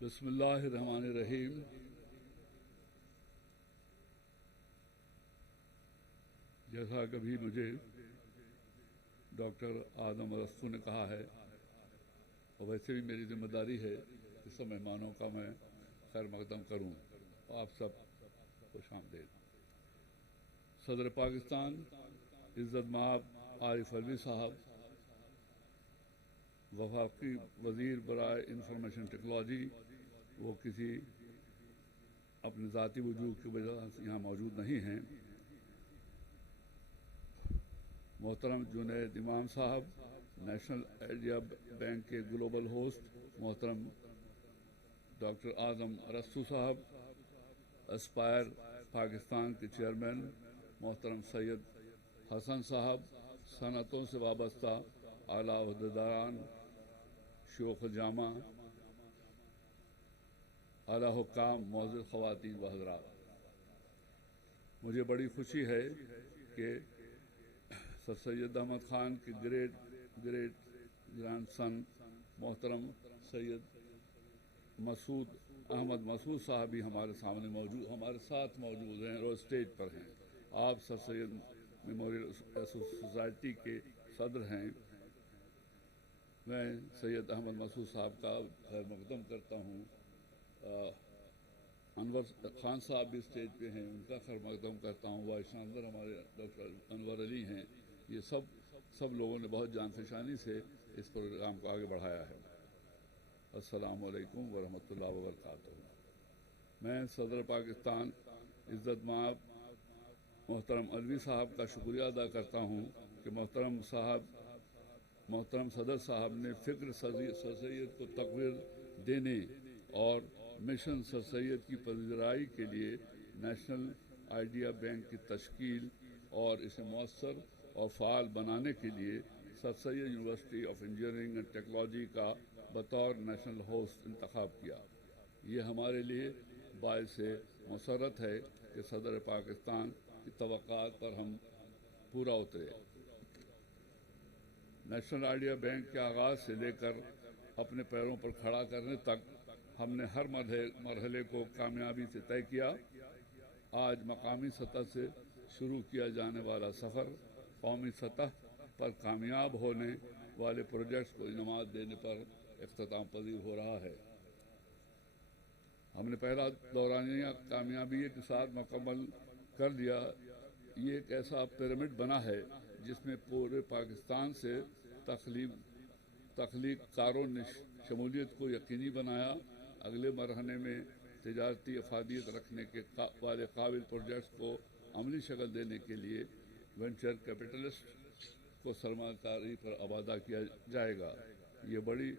बिस्मिल्लाहिर्रहमानिर्रहीम। जैसा कभी मुझे डॉक्टर आदम अरस्तू ने कहा है, और वैसे भी मेरी जिम्मेदारी है कि सब मेहमानों का मैं खैर मकदम करूँ। आप सब खुश आमदीद। सदर पाकिस्तान इज़्ज़त माब आरिफ अलवी साहब, वफाकी वज़ीर बराए इंफॉर्मेशन टेक्नोलॉजी, वो किसी अपने ज़ाती वजूद की वजह से यहाँ मौजूद नहीं हैं। मोहतरम जुनैद इमाम साहब, नेशनल आइडिया बैंक के ग्लोबल होस्ट मोहतरम डॉक्टर आदम अरस्तू साहब, एस्पायर पाकिस्तान के चेयरमैन मोहतरम सैयद हसन साहब, सनतों से वाबस्ता आला ओहदेदारान, शोख जामा, आला हुक्काम, मौजूद ख़वातीन व हज़रात, मुझे बड़ी खुशी है कि सर सैयद अहमद ख़ान के ग्रेट ग्रैंड सन मोहतरम सैयद मसूद अहमद मसूद साहब भी हमारे साथ मौजूद हैं और स्टेज पर हैं। आप सर सैयद मेमोरियल सोसाइटी के सदर हैं। मैं सैयद अहमद मसूद साहब का खैर मकदम करता हूँ। अनवर खान साहब भी स्टेज पे हैं, उनका खैर मकदम करता हूँ। वाइस चांसलर हमारे डॉक्टर अनवर अली हैं। ये सब लोगों ने बहुत जानफशानी से इस प्रोग्राम को आगे बढ़ाया है। अस्सलामु अलैकुम वरहमतुल्लाहि वबरकातुहू। मैं सदर पाकिस्तान इज़्ज़त माब मोहतरम अलवी साहब का शुक्रिया अदा करता हूँ कि मोहतरम सदर साहब ने फ़िक्र सर सैयद को तक़वीर देने और मिशन सर सैयद की पज़ीराई के लिए नेशनल आइडिया बैंक की तश्कील और इसे मौसर और फ़ाल बनाने के लिए sir Syed university of engineering and technology का बतौर नेशनल होस्ट इंतखाब किया। ये हमारे लिए बाइस मसरत है कि सदर पाकिस्तान की तवक्कात पर हम पूरा उतरे। नेशनल आइडिया बैंक के आगाज़ से लेकर अपने पैरों पर खड़ा करने तक हमने हर मरहले को कामयाबी से तय किया। आज मकामी सतह से शुरू किया जाने वाला सफ़र कौमी सतह पर कामयाब होने वाले प्रोजेक्ट्स को इनामत देने पर इख्तिताम पजीर हो रहा है। हमने पहला दौरानिया कामयाबी के साथ मुकम्मल कर लिया। ये एक ऐसा पिरामिड बना है जिसमें पूरे पाकिस्तान से तख्लीक कारों ने शमूलियत को यकीनी बनाया। अगले मरहले में तिजारती अफादियत रखने के वाले काबिल प्रोजेक्ट्स को अमली शक्ल देने के लिए वेंचर कैपिटलिस्ट को सरमाकारी पर आबादा किया जाएगा। ये बड़ी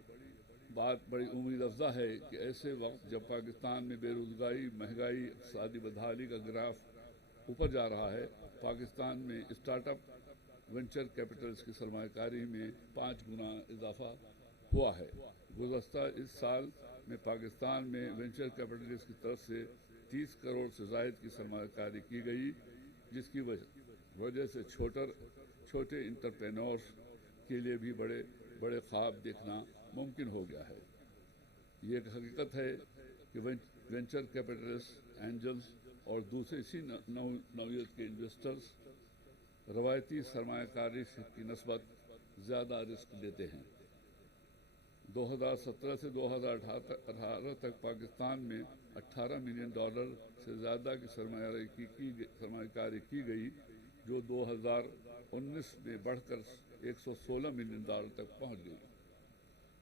उम्मीद अफजा है कि ऐसे वक्त जब पाकिस्तान में बेरोजगारी, महंगाई, इक़्तिसादी बदहाली का ग्राफ ऊपर जा रहा है, पाकिस्तान में स्टार्टअप वेंचर कैपिटल्स की सरमाकारी में 5 गुना इजाफा हुआ है। गुज़श्ता इस साल में पाकिस्तान में वेंचर कैपिटलिस्ट की तरफ से 30 करोड़ से ज़ायद की सरमाकारी की गई, जिसकी वजह से छोटे इंटरप्रेन्योर्स के लिए भी बड़े ख्वाब देखना मुमकिन हो गया है। ये एक हकीकत है कि वेंचर कैपिटलिस्ट, एंजल्स और दूसरे इसी नौइयत के इन्वेस्टर्स रवायती सरमायाकारी की नस्बत ज़्यादा रिस्क लेते हैं। 2017 से 2018 तक पाकिस्तान में $18 मिलियन से ज़्यादा की सरमायाकारी की गई, जो 2019 में बढ़कर $116 मिलियन तक पहुंच गई।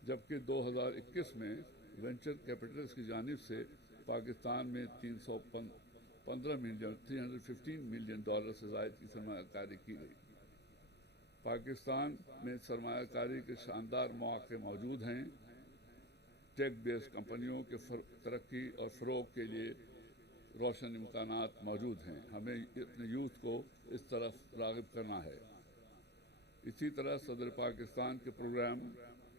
जबकि 2021 में वेंचर कैपिटल्स की जानिब से पाकिस्तान में $315 मिलियन से ज़ायद की सरमायाकारी की गई। पाकिस्तान में सरमायाकारी के शानदार मौके मौजूद हैं। टेक बेस्ड कंपनियों के तरक्की और फ़रोग़ के लिए रोशन इम्कानात मौजूद हैं। हमें अपने यूथ को इस तरफ राग़िब करना है। इसी तरह सदर पाकिस्तान के प्रोग्राम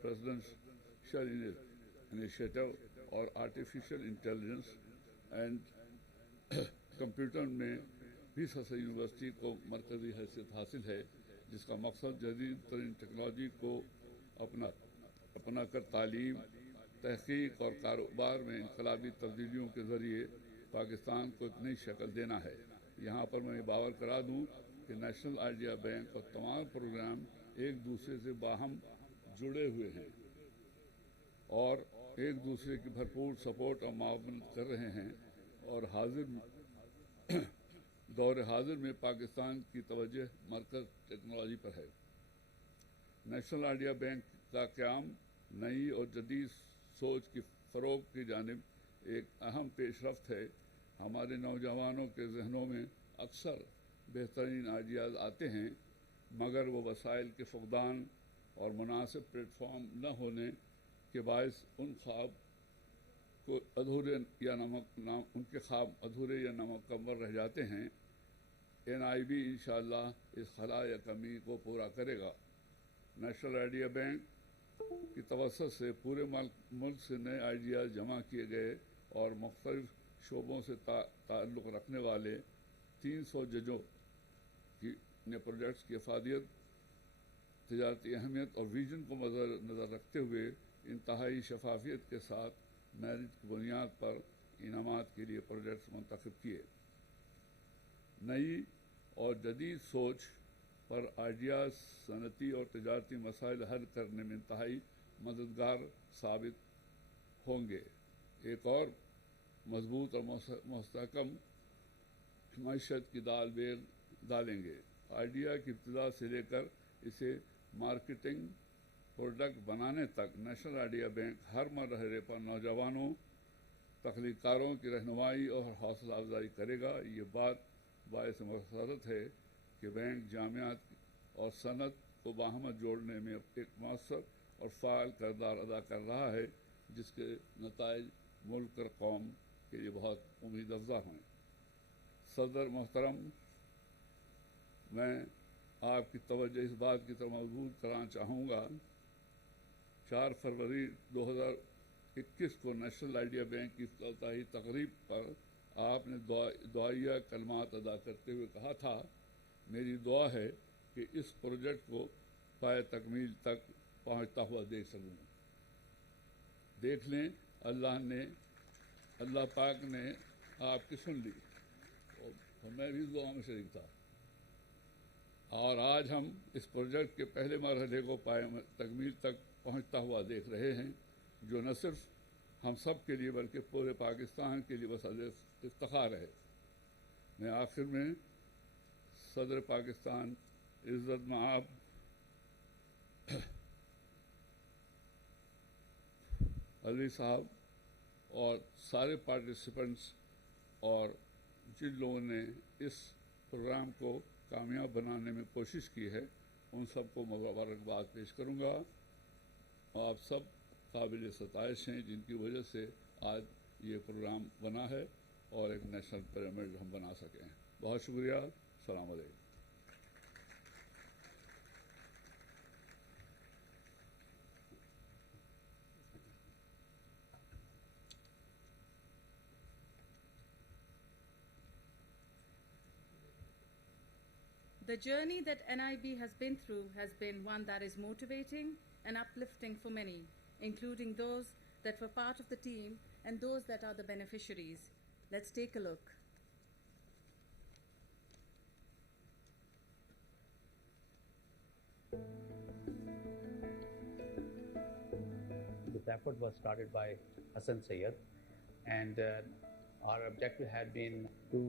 प्रेसिडेंशियल इनिशिएटिव और आर्टिफिशियल इंटेलिजेंस एंड कंप्यूटर में भी सर यूनिवर्सिटी को मरकज़ी हैसियत हासिल है, जिसका मकसद जदीद तरीन टेक्नोलॉजी को अपना कर तालीम, तहकीक और कारोबार में इनकलाबी तब्दीलियों के ज़रिए पाकिस्तान को एक नई शक्ल देना है। यहाँ पर मैं बावर करा दूँ कि नेशनल आइडिया बैंक और तमाम प्रोग्राम एक दूसरे से बाहम जुड़े हुए हैं और एक दूसरे की भरपूर सपोर्ट और मावनत कर रहे हैं और दौर हाजिर में पाकिस्तान की तवज्जो मरकज़ टेक्नोलॉजी पर है। नेशनल आइडिया बैंक का क़याम नई और जदीद सोच की फ़रोग़ की जानिब एक अहम पेशरफ्त है। हमारे नौजवानों के जहनों में अक्सर बेहतरीन आइडियाज़ आते हैं, मगर वो वसाइल के फ़क़दान और मुनासिब प्लेटफॉर्म न होने के बायस उन ख्वाब को अधूरे या उनके ख्वाब अधूरे या नामुकम्मल रह जाते हैं। NIB इंशाअल्लाह इस खला या कमी को पूरा करेगा। नेशनल आइडिया बैंक की तवस्सुत से पूरे मुल्क से नए आइडियाज़ जमा किए गए और मुख्तलिफ शोबों से ताल्लुक़ रखने वाले 300 जजों ने प्रोजेक्ट्स की अफादियत, तिजारती अहमियत और विजन को नज़र रखते हुए इंतहाई शफाफियत के साथ मेरिट की बुनियाद पर इनामात के लिए प्रोजेक्ट्स मुंतखब किए। नई और जदीद सोच पर आइडियाज़ सनती और तिजारती मसाइल हल करने में इंतहाई मददगार साबित होंगे। एक और मजबूत और मुस्तहकम मईशत की दाल बेल डालेंगे। आइडिया की इब्तिदा से लेकर इसे मार्केटिंग प्रोडक्ट बनाने तक नेशनल आइडिया बैंक हर मरहले पर नौजवानों तख्लीकारों की रहनुमाई और हौसला अफजाई करेगा। ये बात बायस मसरत है कि बैंक जामियात और सनत को बाहम जोड़ने में एक मौसर और फ़ाल किरदार अदा कर रहा है, जिसके नताइज मुल्क और कौम के लिए बहुत उम्मीद अफजा हों। सदर मोहतरम, मैं आपकी तवज्जो इस बात की तरफ मबूल कराना चाहूँगा 4 फरवरी 2021 को नेशनल आइडिया बैंक की इफ्तिताही तकरीब पर आपने दुआया कलमात अदा करते हुए कहा था, मेरी दुआ है कि इस प्रोजेक्ट को पाए तकमील तक पहुँचता हुआ देख सकूँ। देख लें, अल्लाह पाक ने आपकी सुन ली और मैं भी दुआ में शरीक था और आज हम इस प्रोजेक्ट के पहले मरहले को पाए तकमील तक पहुँचता हुआ देख रहे हैं, जो न सिर्फ हम सब के लिए बल्कि पूरे पाकिस्तान के लिए वसीले इफ्तिखार है। मैं आखिर में सदर पाकिस्तान इज़्ज़त मआब अली साहब और सारे पार्टिसिपेंट्स और जिन लोगों ने इस प्रोग्राम को कामयाब बनाने में कोशिश की है, उन सबको मुबारकबाद पेश करूँगा। आप सब काबिल सताइश हैं, जिनकी वजह से आज ये प्रोग्राम बना है और एक नेशनल पिरामिड हम बना सके हैं। बहुत शुक्रिया। अस्सलाम वालेकुम। The journey that NIB has been through has been one that is motivating and uplifting for many, including those that were part of the team and those that are the beneficiaries. Let's take a look. This effort was started by Hassan Sayyed, and our objective had been to